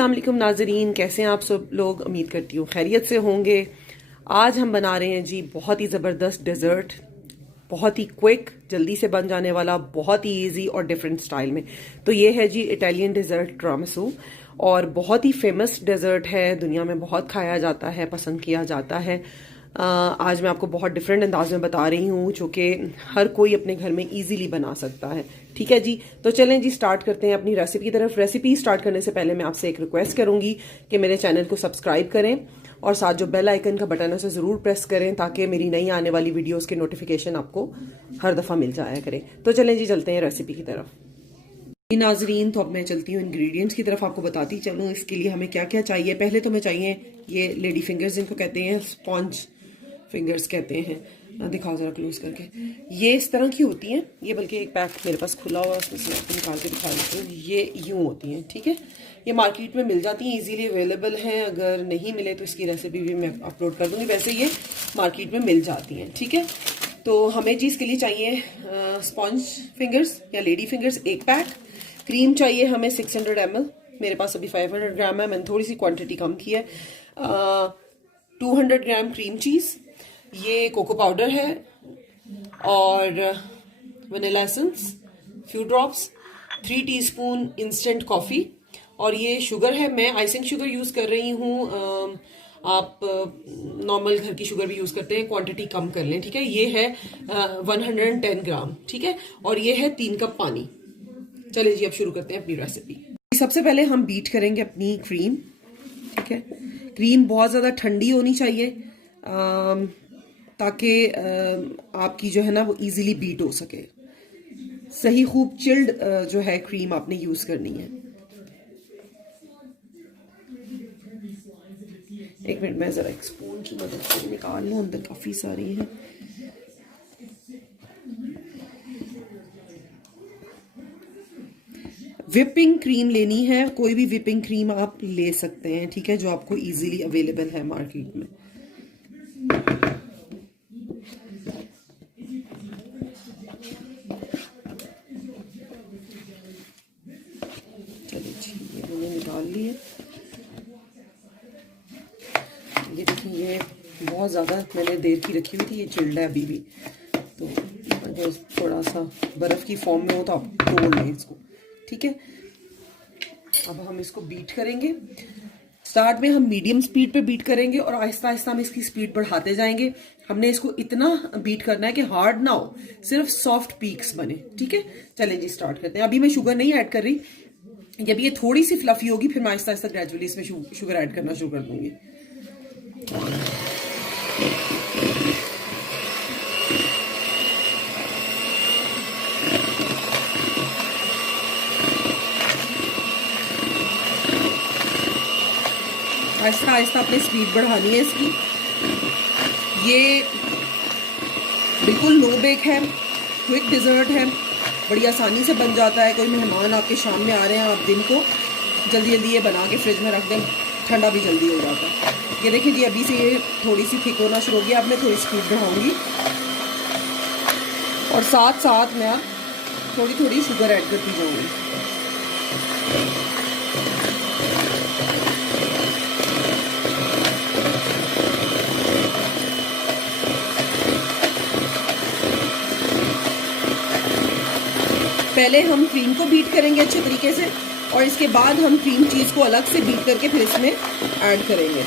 अस्सलाम वालेकुम नाजरीन, कैसे हैं आप सब लोग। उम्मीद करती हूँ खैरियत से होंगे। आज हम बना रहे हैं जी बहुत ही ज़बरदस्त डेज़र्ट, बहुत ही क्विक, जल्दी से बन जाने वाला, बहुत ही इजी और डिफरेंट स्टाइल में। तो ये है जी इटालियन डेज़र्ट टिरामिसू, और बहुत ही फेमस डेज़र्ट है, दुनिया में बहुत खाया जाता है, पसंद किया जाता है। आज मैं आपको बहुत डिफरेंट अंदाज में बता रही हूँ, जो कि हर कोई अपने घर में इजीली बना सकता है। ठीक है जी, तो चलें जी स्टार्ट करते हैं अपनी रेसिपी की तरफ। रेसिपी स्टार्ट करने से पहले मैं आपसे एक रिक्वेस्ट करूंगी कि मेरे चैनल को सब्सक्राइब करें और साथ जो बेल आइकन का बटन है उसे ज़रूर प्रेस करें, ताकि मेरी नई आने वाली वीडियोस के नोटिफिकेशन आपको हर दफ़ा मिल जाया करें। तो चलें जी चलते हैं रेसिपी की तरफ। नाजरीन, तो अब मैं चलती हूँ इंग्रेडिएंट्स की तरफ, आपको बताती चलूँ इसके लिए हमें क्या क्या चाहिए। पहले तो मैं चाहिए ये लेडी फिंगर्स, जिनको कहते हैं स्पॉन्ज फिंगर्स कहते हैं। दिखाओ ज़रा क्लोज करके। ये इस तरह की होती हैं, ये बल्कि एक पैक मेरे पास खुला हुआ है, उसमें से आपको निकाल के दिखा देती हूँ। ये यूँ होती हैं, ठीक है। ये मार्केट में मिल जाती हैं, इजीली अवेलेबल हैं। अगर नहीं मिले तो इसकी रेसिपी भी मैं अपलोड कर दूँगी, वैसे ये मार्केट में मिल जाती हैं, ठीक है। तो हमें जी इसके लिए चाहिए स्पॉन्ज फिंगर्स या लेडी फिंगर्स एक पैक। क्रीम चाहिए हमें 600 ml, मेरे पास अभी 500 ग्राम है, मैंने थोड़ी सी क्वांटिटी कम की है। 200 ग्राम क्रीम चीज़, ये कोको पाउडर है, और vanilla essence few drops, 3 teaspoon instant coffee, और ये शुगर है। मैं आइसिंग शुगर यूज़ कर रही हूँ, आप नॉर्मल घर की शुगर भी यूज़ करते हैं, क्वांटिटी कम कर लें, ठीक है। ये है 110 ग्राम, ठीक है, और ये है 3 कप पानी। चलिए जी अब शुरू करते हैं अपनी रेसिपी। सबसे पहले हम बीट करेंगे अपनी क्रीम, ठीक है। क्रीम बहुत ज़्यादा ठंडी होनी चाहिए, ताकि आपकी जो है ना वो इजीली बीट हो सके। सही खूब चिल्ड जो है क्रीम आपने यूज़ करनी है। एक मिनट, मैं ज़रा एक स्पून की मदद से निकाल लूँ, अंदर काफ़ी सारी है। विपिंग क्रीम लेनी है, कोई भी विपिंग क्रीम आप ले सकते हैं, ठीक है, जो आपको इजीली अवेलेबल है मार्केट में। चलिए जी, ये मैंने निकाल लिए। ये देखिए, ये बहुत ज़्यादा मैंने देर की रखी हुई थी, ये चिल्ड है अभी भी। तो अगर थोड़ा सा बर्फ़ की फॉर्म में हो तो आप तोड़ लें इसको, ठीक है। अब हम इसको बीट करेंगे। स्टार्ट में हम मीडियम स्पीड पे बीट करेंगे, और आहिस्ता आहिस्ता हम इसकी स्पीड बढ़ाते जाएंगे। हमने इसको इतना बीट करना है कि हार्ड ना हो, सिर्फ सॉफ्ट पीक्स बने, ठीक है। चलें जी स्टार्ट करते हैं। अभी मैं शुगर नहीं ऐड कर रही, जब ये थोड़ी सी फ्लफी होगी फिर मैं आहिस्ता आहिस्ता ग्रेजुअली इसमें शुगर ऐड करना शुरू कर दूंगी। आहिस्ता आहिस्ता अपनी स्पीड बढ़ानी है इसकी। ये बिल्कुल नो बेक है, क्विक डिज़र्ट है, बड़ी आसानी से बन जाता है। कोई मेहमान आपके सामने आ रहे हैं, आप दिन को जल्दी जल्दी ये बना के फ्रिज में रख दें, ठंडा भी जल्दी हो जाता है। ये देखिए जी, अभी से ये थोड़ी सी थिक होना शुरू हो गया। अब मैं थोड़ी स्पीड बढ़ाऊंगी, और साथ साथ मैं थोड़ी थोड़ी शुगर ऐड करती जाऊंगी। पहले हम क्रीम को बीट करेंगे अच्छे तरीके से, और इसके बाद हम क्रीम चीज़ को अलग से बीट करके फिर इसमें ऐड करेंगे।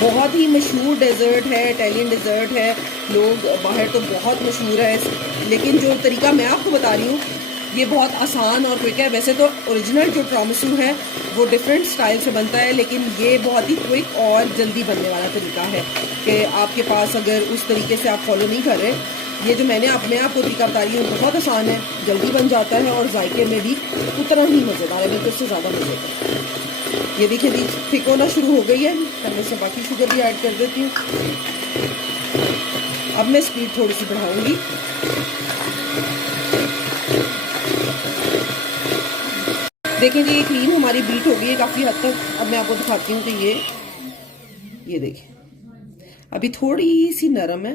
बहुत ही मशहूर डेज़र्ट है, इटालियन डेज़र्ट है, लोग बाहर तो बहुत मशहूर है, लेकिन जो तरीका मैं आपको बता रही हूँ ये बहुत आसान और क्विक है। वैसे तो ओरिजिनल जो टिरामिसू है वो डिफरेंट स्टाइल से बनता है, लेकिन ये बहुत ही क्विक और जल्दी बनने वाला तरीका है कि आपके पास अगर उस तरीके से आप फॉलो नहीं कर रहे, ये जो मैं आपको तरीका बता रही हूँ बहुत आसान है, जल्दी बन जाता है, और जायके में भी उतना ही मज़ेदार है, बिल्कुल उससे ज़्यादा मज़ेदार। ये देखिए जी थिक होना शुरू हो गई है, अब मैं इसमें बाकी शुगर भी ऐड कर देती हूँ। अब मैं स्पीड थोड़ी सी बढ़ाऊँगी। देखिए जी, ये क्रीम हमारी बीट हो गई है काफ़ी हद तक। अब मैं आपको दिखाती हूँ कि ये देखिए अभी थोड़ी सी नरम है,